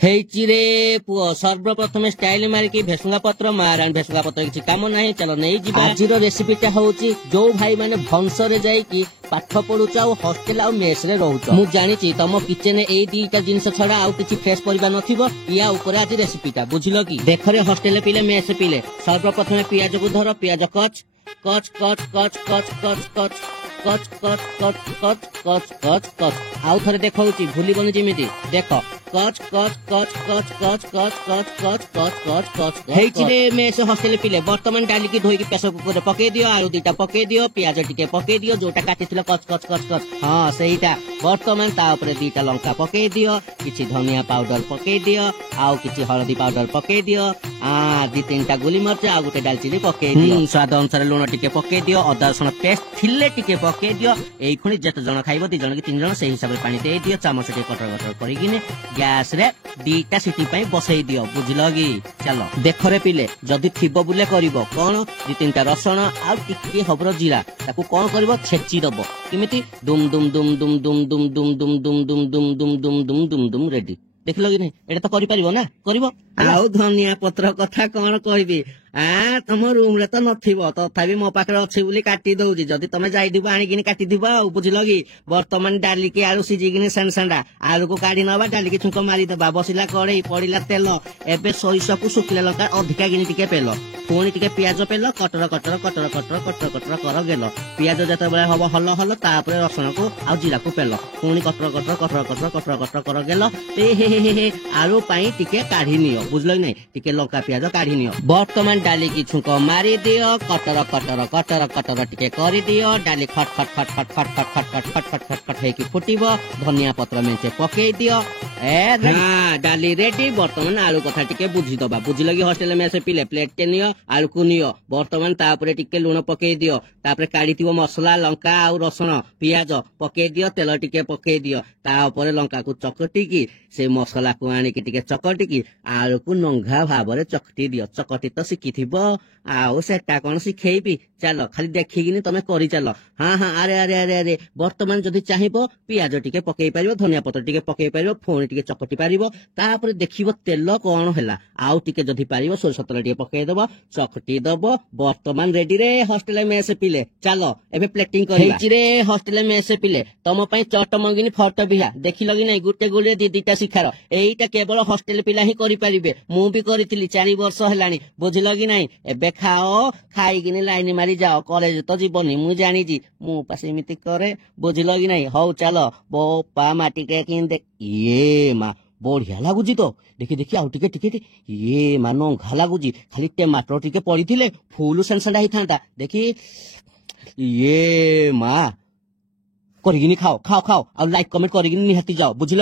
ହେଇଚିରେ ପୁଅ ସର୍ବପ୍ରଥମେ ଷ୍ଟାଇଲ ମାରିକି ଭେସୁଙ୍ଗା ପତ୍ର ମାରାଣ ଭେସୁଙ୍ଗା ପତ୍ର କିଛି କାମ ନାହିଁ ଚାଲ ନେଇଯିବା। ଆଜିର ରେସିପିଟା ହଉଛି ଯୋଉ ଭାଇ ମାନେ ଭଂସରେ ଯାଇକି ପାଠ ପଢୁଛ ଆଉ ହଷ୍ଟେଲ ଆଉ ମେସ ରେ ରହୁଛ। ମୁଁ ଜାଣିଛି ତମ କିଚେନ ଏଇ ଦିଟା ଜିନିଷ ଛଡା ଆଉ କିଛି ଫ୍ରେଶ ପରିବା ନଥିବ। ୟା ଉପରେ ଆଜି ରେସିପିଟା ବୁଝିଲ କି? ଦେଖରେ ହଷ୍ଟେଲ ପିଲେ ମେସ ପିଲେ ସର୍ବପ୍ରଥମେ ପିଆଜକୁ ଧର ପିଆଜ କଚ କଚ କଚ କଚ କଚ କଚ କଚ କଚ କଚ କଚ କଚ କଚ କଚ କଚ ଆଉ ଥରେ ଦେଖଉଛି ଭୁଲିବନି ଯେମିତି ଦେଖ କଚ କଚ କଚ କଚ କଚ କଚ କଚ କଚ କଚ କଚ କଚ ହେଇଚିରେ ମେସ ହଷ୍ଟେଲ ପିଲେ ବର୍ତ୍ତମାନ ଡାଲିକି ଧୋଇକି ପ୍ରେସର କୁକରରେ ପକେଇ ଦିଅ ଆଳୁ ଦିଟା ପକେଇ ଦିଅ ପିଆଜ ଟିକେ ପକେଇ ଦିଅ ଯୋଉଟା କାଟିଥିଲ କଚ କଚ କଚ କଚ ହଁ ସେଇଟା ବର୍ତ୍ତମାନ ତା ଉପରେ ଦିଟା ଲଙ୍କା ପକେଇ ଦିଅ କିଛି ଧନିଆ ପାଉଡର ପକେଇ ଦିଅ ଆଉ କିଛି ହଳଦୀ ପାଉଡର ପକେଇ ଦିଅ ଦି ତିନିଟା ଗୋଲିମରିଚ ଆଉ ଗୋଟେ ଡାଲଚିନି ପକେଇ ଦିଅ ସ୍ୱାଦ ଅନୁସାରେ ଲୁଣ ଟିକେ ପକେଇ ଦିଅ ଅଦା ରସୁଣ ପେଷ୍ଟ ଥିଲେ ଟିକେ ପକେଇ ଦିଅ ଏଇ ଖୁଣି ଯେତେ ଜଣ ଖାଇବ 2 ଜଣ କି 3 ଜଣ ସେଇ ହିସାବରେ ପାଣି ଦେଇ ଦିଅ ଚାମଚ ଟିକେ କଟର କଟର କରିକିନି ଗ୍ୟାସ ରେ 2ଟା ସିଟି ପାଇଁ ବସେଇ ଦିଅ ବୁଝିଲ କି? ଚାଲ ଦେଖରେ ପିଲେ ଯଦି ଥିବ ବୁଲେ କରିବ କଣ 2-3ଟା ରସୁଣ ଆଉ ଟିକେ ହବର ଜିରା ତାକୁ କଣ କରିବ ଛେଚି ଦବ କେମିତି ଦୁମ ଦୁମ ଦୁମ ଦୁମ ଦୁମ ଦୁମ ଦୁମ ଦୁମ ଦୁମ ଦୁମ ଦୁମ ଦୁମ ଦୁମ ଦୁମ ଦୁମ ଦୁମ ରେଡି ଦେଖିଲ କି ନାହିଁ ଏଇଟା ତ କରିପାରିବ ନା କରିବ ଆଉ ଧନିଆ ପତ୍ର କଥା କଣ କହିବି ତମ ରୁମ ରେ ତ ନଥିବ ତଥାପି ମୋ ପାଖରେ ଅଛି ବୋଲି କାଟି ଦଉଛି ଯଦି ତମେ ଯାଇଥିବ ଆଣିକିନି କାଟିଥିବ ଆଉ ବୁଝିଲ କି? ବର୍ତ୍ତମାନ ଡାଲିକି ଆଳୁ ସିଝିକିନି ସେଣ୍ଡା ଆଳୁକୁ କାଢି ନବା ଡାଲିକି ଛୁଙ୍କ ମାରିଦବା ବସିଲା କଡେଇ ପଡିଲା ତେଲ ଏବେ ସୋରିଷକୁ ଶୁଖିଲା ଲଙ୍କା ଅଧିକା କିନି ଟିକେ ପେଲ ପୁଣି ଟିକେ ପିଆଜ ପେଲ କଟର କଟର କଟର କଟର କଟର କଟର କର ଗେଲ ପିଆଜ ଯେତେବେଳେ ହବ ହଲ ହଲ ତାପରେ ରସୁଣକୁ ଆଉ ଜିରାକୁ ପେଲ ପୁଣି କଟର କଟର କଟର କଟର କଟର କଟର କର ଗେଲ ଆଳୁ ପାଇଁ ଟିକେ କାଢି ନିଅ ବୁଝିଲ କି ନାଇଁ ଟିକେ ଲଙ୍କା ପିଆଜ କାଢି ନିଅ ବର୍ତ୍ତମାନ ଡାଲିକି ଛୁଙ୍କ ମାରିଦିଅ କଟର କଟର କଟର କଟର ଟିକେ କରିଦିଅ ଡାଲି ଖଟ ଖଟ ଖଟ ଖଟ ଖଟ ଖଟ ଖଟ ଖଟ ଖଟ ଖଟ ଖଟ ଖଟ ହେଇକି ଫୁଟିବ ଧନିଆ ପତ୍ର ମେଞ୍ଚେ ପକେଇ ଦିଅ ଡାଲି ରେଡି ବର୍ତ୍ତମାନ ଆଳୁ କଥା ଟିକେ ବୁଝିଦବା ବୁଝିଲ କି? ହଷ୍ଟେଲ ମେସ ପିଲେ ପ୍ଲେଟ ଟେ ନିଅ ଆଳୁକୁ ନିଅ ବର୍ତ୍ତମାନ ତାପରେ ଟିକେ ଲୁଣ ପକେଇ ଦିଅ ତାପରେ କାଢିଥିବ ମସଲା ଲଙ୍କା ଆଉ ରସୁଣ ପିଆଜ ପକେଇ ଦିଅ ତେଲ ଟିକେ ପକେଇ ଦିଅ ତା ଉପରେ ଲଙ୍କାକୁ ଚକଟିକି ସେ ମସଲାକୁ ଆଣିକି ଟିକେ ଚକଟିକି ଆଳୁକୁ ନଙ୍ଘା ଭାବରେ ଚକଟି ଦିଅ ଚକଟି ତ ଶିଖିଥିବ ଆଉ ସେଟା କଣ ଶିଖେଇବି ଚାଲ ଖାଲି ଦେଖିକିନି ତମେ କରିଚାଲ ଆରେ ଆରେ ଆରେ ଆରେ ବର୍ତ୍ତମାନ ଯଦି ଚାହିଁବ ପିଆଜ ଟିକେ ପକେଇ ପାରିବ ଧନିଆ ପତ୍ର ଟିକେ ପକେଇ ପାରିବ ପୁଣି ଟିକେ ଚକଟି ପାରିବ ତାପରେ ଦେଖିବ ତେଲ କଣ ହେଲା ଆଉ ଟିକେ ଯଦି ପାରିବ ସୋରିଷ ତେଲ ଟିକେ ପକେଇଦବ ଚକଟି ଦବ ବର୍ତ୍ତମାନ ରେଡି ରେ ହଷ୍ଟେଲ ମେସ ପିଲେ ଚାଲ ଏବେ ପ୍ଲେଟିଂ କରିବା ହେଇଚିରେ ହଷ୍ଟେଲ ମେସ ପିଲେ ତମ ପାଇଁ ଚଟ ମଙ୍ଗିନି ଫଟ ବିହା ଦେଖିଲ କି ନାଇଁ ଗୋଟେ ଗୋଳିରେ 2-2ଟା ଶିଖାର ଏଇଟା କେବଳ ହଷ୍ଟେଲ ପିଲା ହିଁ କରିପାରିବେ ମୁଁ ବି କରିଥିଲି 4 ବର୍ଷ ହେଲାଣି ବୁଝିଲ କି ନାଇଁ ଏବେ ଖାଅ ଖାଇକିନି ଲାଇନ ମାରି ଯାଅ କଲେଜ ତ ଯିବନି ମୁଁ ଜାଣିଛି ମୁଁ ପା ସେମିତି କରେ ବୁଝିଲ କି ନାଇଁ ହଉ ଚାଲ ବୋପା ମା ଟିକେ କିନ୍ତି ମା ବଢିଆ ଲାଗୁଛି ତ ଦେଖି ଦେଖି ଆଉ ଟିକେ ଟିକେ ମା ନଙ୍ଘା ଲାଗୁଛି ଖାଲି ଟମାଟର ଟିକେ ପଡିଥିଲେ ଫୁଲ ସେଣ୍ଡା ହେଇଥାନ୍ତା ଦେଖି ମା କରିକିନି ଖାଅ ଖାଅ ଖାଅ ଆଉ ଲାଇକ୍ କମେଣ୍ଟ କରିକିନି ନିହାତି ଯାଅ ବୁଝିଲ।